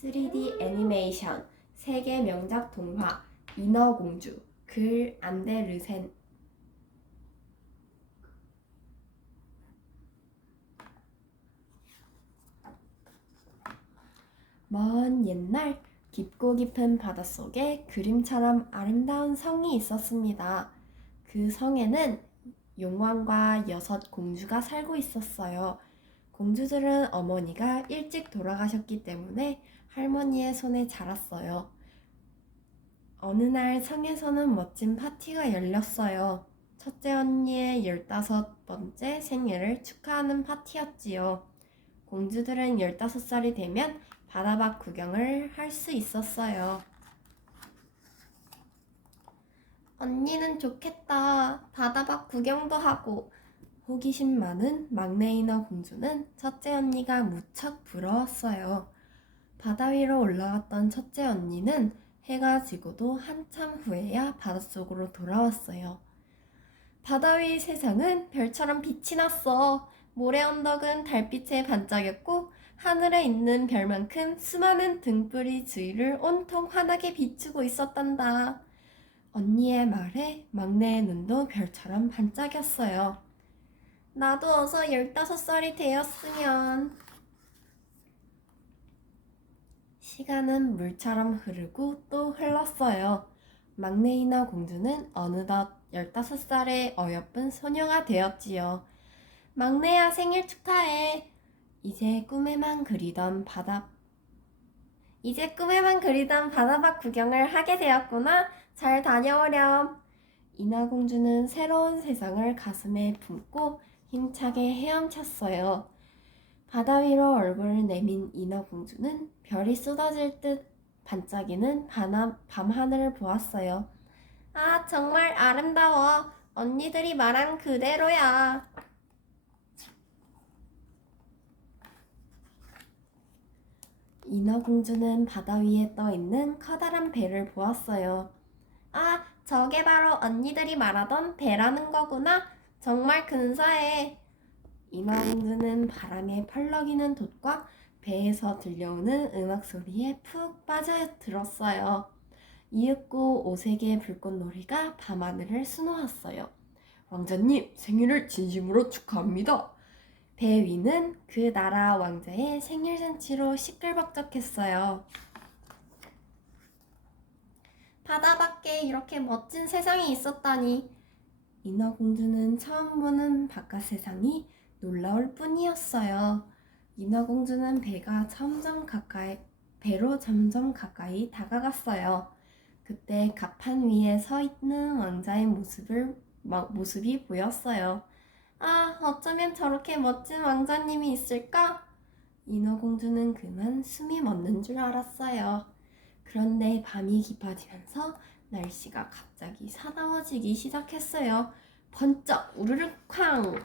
3D 애니메이션 세계 명작 동화 인어공주 글 안데르센. 먼 옛날 깊고 깊은 바닷속에 그림처럼 아름다운 성이 있었습니다. 그 성에는 용왕과 6 공주가 살고 있었어요. 공주들은 어머니가 일찍 돌아가셨기 때문에 할머니의 손에 자랐어요. 어느 날 성에서는 멋진 파티가 열렸어요. 첫째 언니의 15번째 생일을 축하하는 파티였지요. 공주들은 15살이 되면 바다밖 구경을 할 수 있었어요. 언니는 좋겠다. 바다밖 구경도 하고. 호기심 많은 막내 인어 공주는 첫째 언니가 무척 부러웠어요. 바다 위로 올라갔던 첫째 언니는 해가 지고도 한참 후에야 바닷속으로 돌아왔어요. 바다 위 세상은 별처럼 빛이 났어. 모래 언덕은 달빛에 반짝였고 하늘에 있는 별만큼 수많은 등불이 주위를 온통 환하게 비추고 있었단다. 언니의 말에 막내의 눈도 별처럼 반짝였어요. 나도 어서 15살이 되었으면. 시간은 물처럼 흐르고 또 흘렀어요. 막내 인어 공주는 어느덧 15살의 어여쁜 소녀가 되었지요. 막내야, 생일 축하해. 이제 꿈에만 그리던 바다밖 구경을 하게 되었구나. 잘 다녀오렴. 인어공주는 새로운 세상을 가슴에 품고 힘차게 헤엄쳤어요. 바다 위로 얼굴을 내민 인어공주는 별이 쏟아질 듯 반짝이는 밤하늘을 보았어요. 아, 정말 아름다워. 언니들이 말한 그대로야. 인어공주는 바다 위에 떠있는 커다란 배를 보았어요. 아, 저게 바로 언니들이 말하던 배라는 거구나. 정말 근사해. 인어공주는 바람에 펄럭이는 돛과 배에서 들려오는 음악 소리에 푹 빠져들었어요. 이윽고 오색의 불꽃놀이가 밤하늘을 수놓았어요. 왕자님, 생일을 진심으로 축하합니다. 배 위는 그 나라 왕자의 생일 잔치로 시끌벅적했어요. 바다밖에 이렇게 멋진 세상이 있었다니. 인어공주는 처음 보는 바깥 세상이 놀라울 뿐이었어요. 인어공주는 배로 점점 가까이 다가갔어요. 그때 갑판 위에 서 있는 왕자의 모습이 보였어요. 아, 어쩌면 저렇게 멋진 왕자님이 있을까? 인어공주는 그만 숨이 멎는 줄 알았어요. 그런데 밤이 깊어지면서 날씨가 갑자기 사나워지기 시작했어요. 번쩍 우르르 쾅!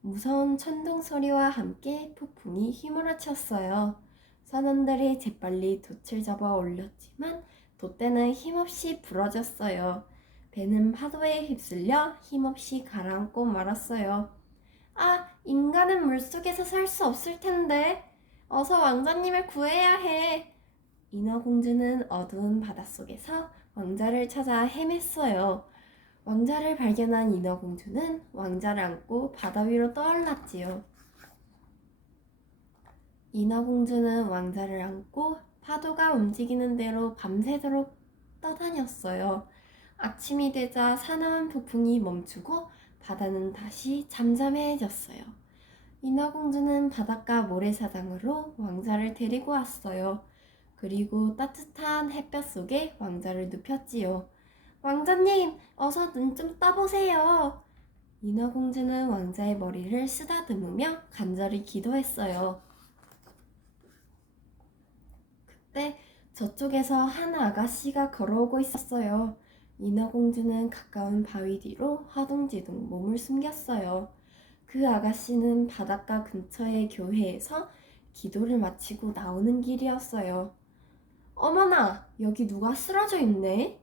무서운 천둥 소리와 함께 폭풍이 휘몰아쳤어요. 선원들이 재빨리 돛을 잡아 올렸지만 돛대는 힘없이 부러졌어요. 배는 파도에 휩쓸려 힘없이 가라앉고 말았어요. 아, 인간은 물속에서 살 수 없을 텐데. 어서 왕자님을 구해야 해. 인어공주는 어두운 바닷속에서 왕자를 찾아 헤맸어요. 왕자를 발견한 인어공주는 왕자를 안고 바다 위로 떠올랐지요. 인어공주는 왕자를 안고 파도가 움직이는 대로 밤새도록 떠다녔어요. 아침이 되자 사나운 폭풍이 멈추고 바다는 다시 잠잠해졌어요. 인어공주는 바닷가 모래사장으로 왕자를 데리고 왔어요. 그리고 따뜻한 햇볕 속에 왕자를 눕혔지요. 왕자님, 어서 눈 좀 떠보세요. 인어공주는 왕자의 머리를 쓰다듬으며 간절히 기도했어요. 그때 저쪽에서 한 아가씨가 걸어오고 있었어요. 인어공주는 가까운 바위 뒤로 허둥지둥 몸을 숨겼어요. 그 아가씨는 바닷가 근처의 교회에서 기도를 마치고 나오는 길이었어요. 어머나, 여기 누가 쓰러져 있네?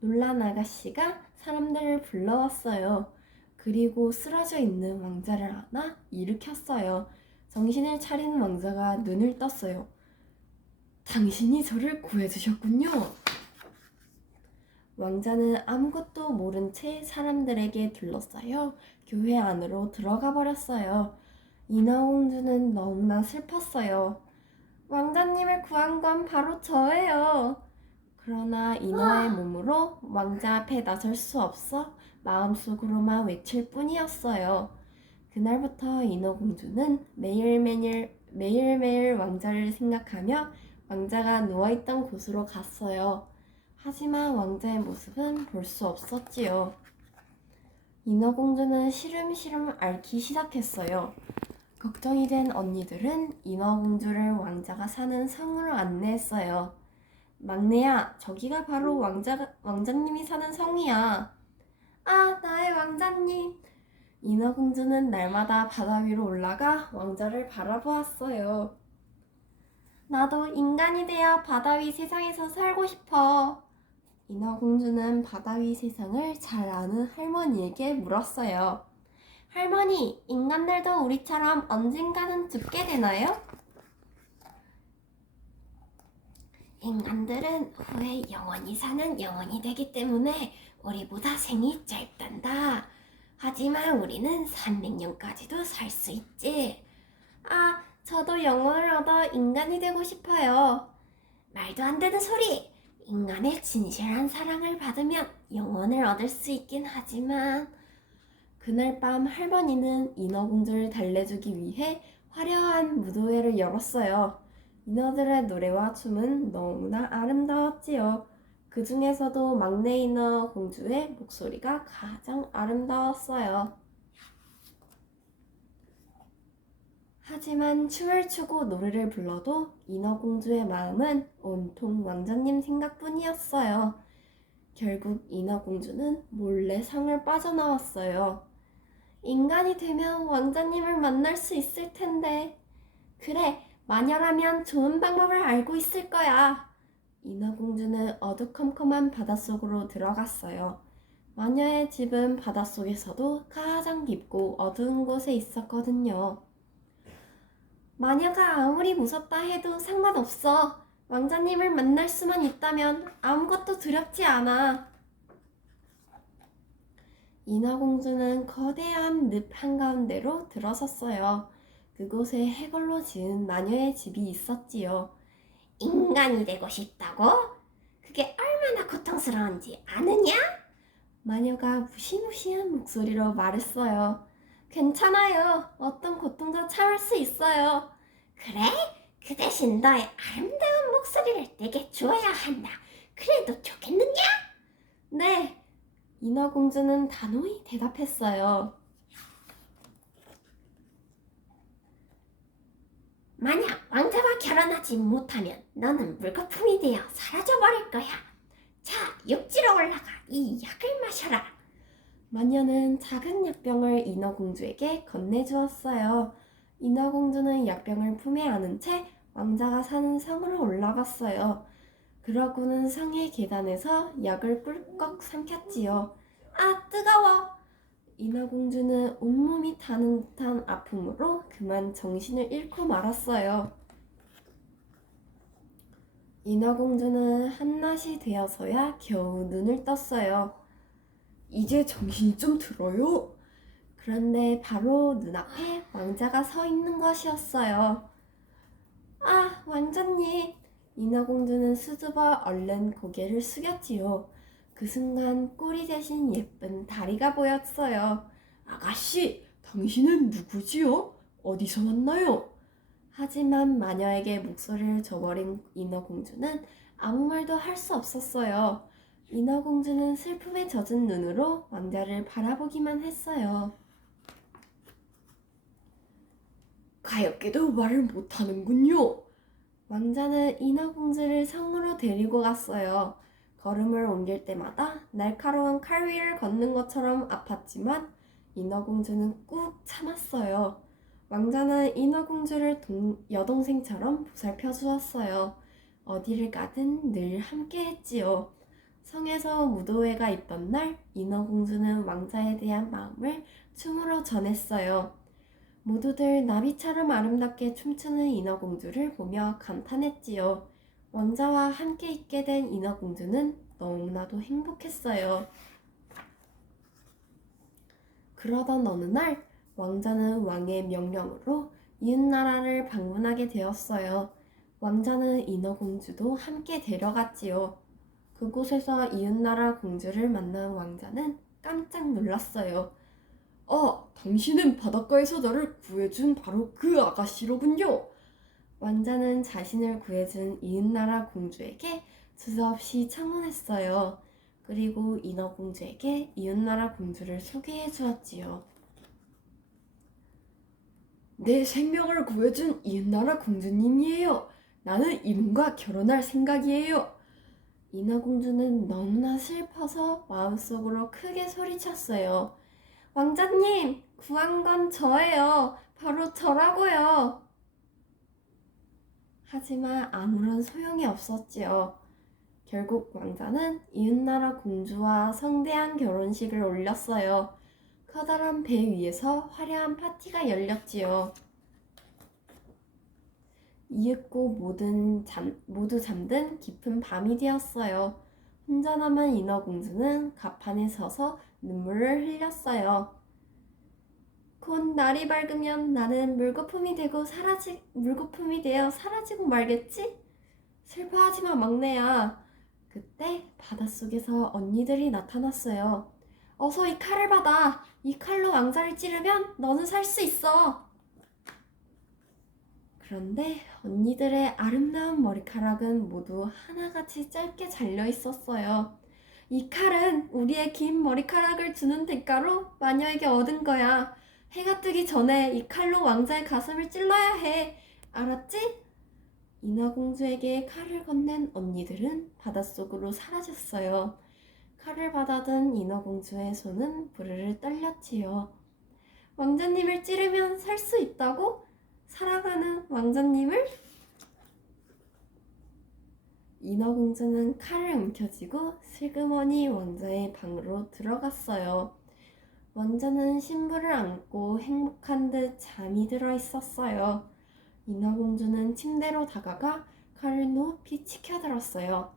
놀란 아가씨가 사람들을 불러왔어요. 그리고 쓰러져 있는 왕자를 안아 일으켰어요. 정신을 차린 왕자가 눈을 떴어요. 당신이 저를 구해주셨군요. 왕자는 아무것도 모른 채 사람들에게 둘러싸여 교회 안으로 들어가 버렸어요. 인어공주는 너무나 슬펐어요. 왕자님을 구한 건 바로 저예요. 그러나 인어의 몸으로 왕자 앞에 나설 수 없어 마음속으로만 외칠 뿐이었어요. 그날부터 인어공주는 매일매일 왕자를 생각하며 왕자가 누워있던 곳으로 갔어요. 하지만 왕자의 모습은 볼 수 없었지요. 인어공주는 시름시름 앓기 시작했어요. 걱정이 된 언니들은 인어공주를 왕자가 사는 성으로 안내했어요. 막내야, 저기가 바로 왕자님이 사는 성이야. 아, 나의 왕자님. 인어공주는 날마다 바다 위로 올라가 왕자를 바라보았어요. 나도 인간이 되어 바다 위 세상에서 살고 싶어. 인어공주는 바다 위 세상을 잘 아는 할머니에게 물었어요. 할머니, 인간들도 우리처럼 언젠가는 죽게 되나요? 인간들은 후에 영원히 사는 영혼이 되기 때문에 우리보다 생이 짧단다. 하지만 우리는 300년까지도 살 수 있지. 아, 저도 영혼을 얻어 인간이 되고 싶어요. 말도 안 되는 소리! 인간의 진실한 사랑을 받으면 영혼을 얻을 수 있긴 하지만 그날 밤 할머니는 인어공주를 달래주기 위해 화려한 무도회를 열었어요. 인어들의 노래와 춤은 너무나 아름다웠지요. 그 중에서도 막내 인어 공주의 목소리가 가장 아름다웠어요. 하지만 춤을 추고 노래를 불러도 인어공주의 마음은 온통 왕자님 생각뿐이었어요. 결국 인어공주는 몰래 성을 빠져나왔어요. 인간이 되면 왕자님을 만날 수 있을 텐데. 그래, 마녀라면 좋은 방법을 알고 있을 거야. 인어공주는 어두컴컴한 바닷속으로 들어갔어요. 마녀의 집은 바닷속에서도 가장 깊고 어두운 곳에 있었거든요. 마녀가 아무리 무섭다 해도 상관없어. 왕자님을 만날 수만 있다면 아무것도 두렵지 않아. 인어공주는 거대한 늪 한가운데로 들어섰어요. 그곳에 해골로 지은 마녀의 집이 있었지요. 인간이 되고 싶다고? 그게 얼마나 고통스러운지 아느냐? 마녀가 무시무시한 목소리로 말했어요. 괜찮아요. 어떤 고통도 참을 수 있어요. 그래? 그 대신 너의 아름다운 목소리를 내게 주어야 한다. 그래도 좋겠느냐? 네. 인어공주는 단호히 대답했어요. 만약 왕자와 결혼하지 못하면 너는 물거품이 되어 사라져버릴 거야. 자, 육지로 올라가 이 약을 마셔라. 마녀는 작은 약병을 인어공주에게 건네주었어요. 인어공주는 약병을 품에 안은 채 왕자가 사는 성으로 올라갔어요. 그러고는 성의 계단에서 약을 꿀꺽 삼켰지요. 아, 뜨거워! 인어공주는 온몸이 타는 듯한 아픔으로 그만 정신을 잃고 말았어요. 인어공주는 한낮이 되어서야 겨우 눈을 떴어요. 이제 정신이 좀 들어요? 그런데 바로 눈앞에 왕자가 서 있는 것이었어요. 아, 왕자님! 인어공주는 수줍어 얼른 고개를 숙였지요. 그 순간 꼬리 대신 예쁜 다리가 보였어요. 아가씨, 당신은 누구지요? 어디서 왔나요? 하지만 마녀에게 목소리를 줘버린 인어공주는 아무 말도 할 수 없었어요. 인어공주는 슬픔에 젖은 눈으로 왕자를 바라보기만 했어요. 가엾게도 말을 못하는군요. 왕자는 인어공주를 성으로 데리고 갔어요. 걸음을 옮길 때마다 날카로운 칼 위를 걷는 것처럼 아팠지만 인어공주는 꾹 참았어요. 왕자는 인어공주를 여동생처럼 보살펴 주었어요. 어디를 가든 늘 함께 했지요. 성에서 무도회가 있던 날 인어공주는 왕자에 대한 마음을 춤으로 전했어요. 모두들 나비처럼 아름답게 춤추는 인어공주를 보며 감탄했지요. 왕자와 함께 있게 된 인어공주는 너무나도 행복했어요. 그러던 어느 날 왕자는 왕의 명령으로 이웃나라를 방문하게 되었어요. 왕자는 인어공주도 함께 데려갔지요. 그곳에서 이웃나라 공주를 만난 왕자는 깜짝 놀랐어요. 당신은 바닷가에서 나를 구해준 바로 그 아가씨로군요. 왕자는 자신을 구해준 이웃나라 공주에게 두서없이 청혼했어요. 그리고 인어공주에게 이웃나라 공주를 소개해 주었지요. 내 생명을 구해준 이웃나라 공주님이에요. 나는 이분과 결혼할 생각이에요. 인어공주는 너무나 슬퍼서 마음속으로 크게 소리쳤어요. 왕자님, 구한 건 저예요. 바로 저라고요. 하지만 아무런 소용이 없었지요. 결국 왕자는 이웃나라 공주와 성대한 결혼식을 올렸어요. 커다란 배 위에서 화려한 파티가 열렸지요. 이윽고 모두 잠든 깊은 밤이 되었어요. 혼자 남은 인어공주는 갑판에 서서 눈물을 흘렸어요. 곧 날이 밝으면 나는 물거품이 되어 사라지고 말겠지? 슬퍼하지마, 막내야. 그때 바닷속에서 언니들이 나타났어요. 어서 이 칼을 받아. 이 칼로 왕자를 찌르면 너는 살 수 있어. 그런데 언니들의 아름다운 머리카락은 모두 하나같이 짧게 잘려 있었어요. 이 칼은 우리의 긴 머리카락을 주는 대가로 마녀에게 얻은 거야. 해가 뜨기 전에 이 칼로 왕자의 가슴을 찔러야 해. 알았지? 인어공주에게 칼을 건넨 언니들은 바닷속으로 사라졌어요. 칼을 받아든 인어공주의 손은 부르르 떨렸지요. 왕자님을 찌르면 살 수 있다고? 사랑하는 왕자님을? 인어공주는 칼을 움켜쥐고 슬그머니 왕자의 방으로 들어갔어요. 왕자는 신부를 안고 행복한 듯 잠이 들어 있었어요. 인어공주는 침대로 다가가 칼을 높이 치켜들었어요.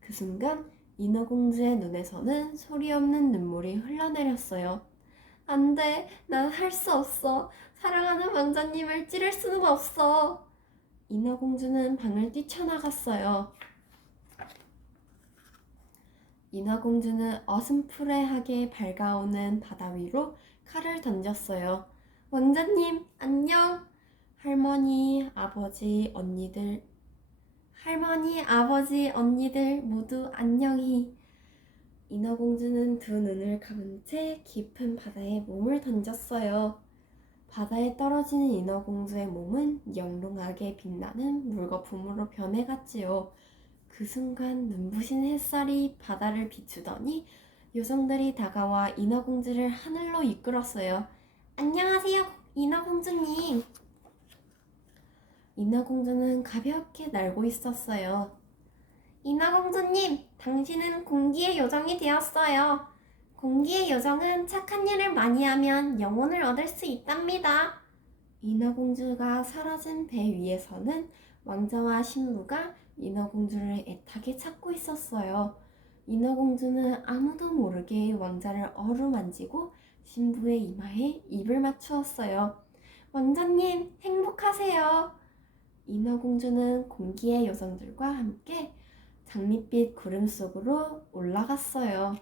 그 순간 인어공주의 눈에서는 소리 없는 눈물이 흘러내렸어요. 안 돼, 난 할 수 없어. 사랑하는 왕자님을 찌를 수는 없어. 인어공주는 방을 뛰쳐나갔어요. 인어공주는 어슴푸레하게 밝아오는 바다 위로 칼을 던졌어요. 왕자님, 안녕. 할머니, 아버지, 언니들 모두 안녕히. 인어공주는 두 눈을 감은 채 깊은 바다에 몸을 던졌어요. 바다에 떨어지는 인어공주의 몸은 영롱하게 빛나는 물거품으로 변해갔지요. 그 순간 눈부신 햇살이 바다를 비추더니 요정들이 다가와 인어공주를 하늘로 이끌었어요. 안녕하세요, 인어공주님. 인어공주는 가볍게 날고 있었어요. 인어공주님, 당신은 공기의 요정이 되었어요. 공기의 요정은 착한 일을 많이 하면 영혼을 얻을 수 있답니다. 인어공주가 사라진 배 위에서는 왕자와 신부가 인어공주를 애타게 찾고 있었어요. 인어공주는 아무도 모르게 왕자를 어루만지고 신부의 이마에 입을 맞추었어요. 왕자님, 행복하세요. 인어공주는 공기의 요정들과 함께 장밋빛 구름 속으로 올라갔어요.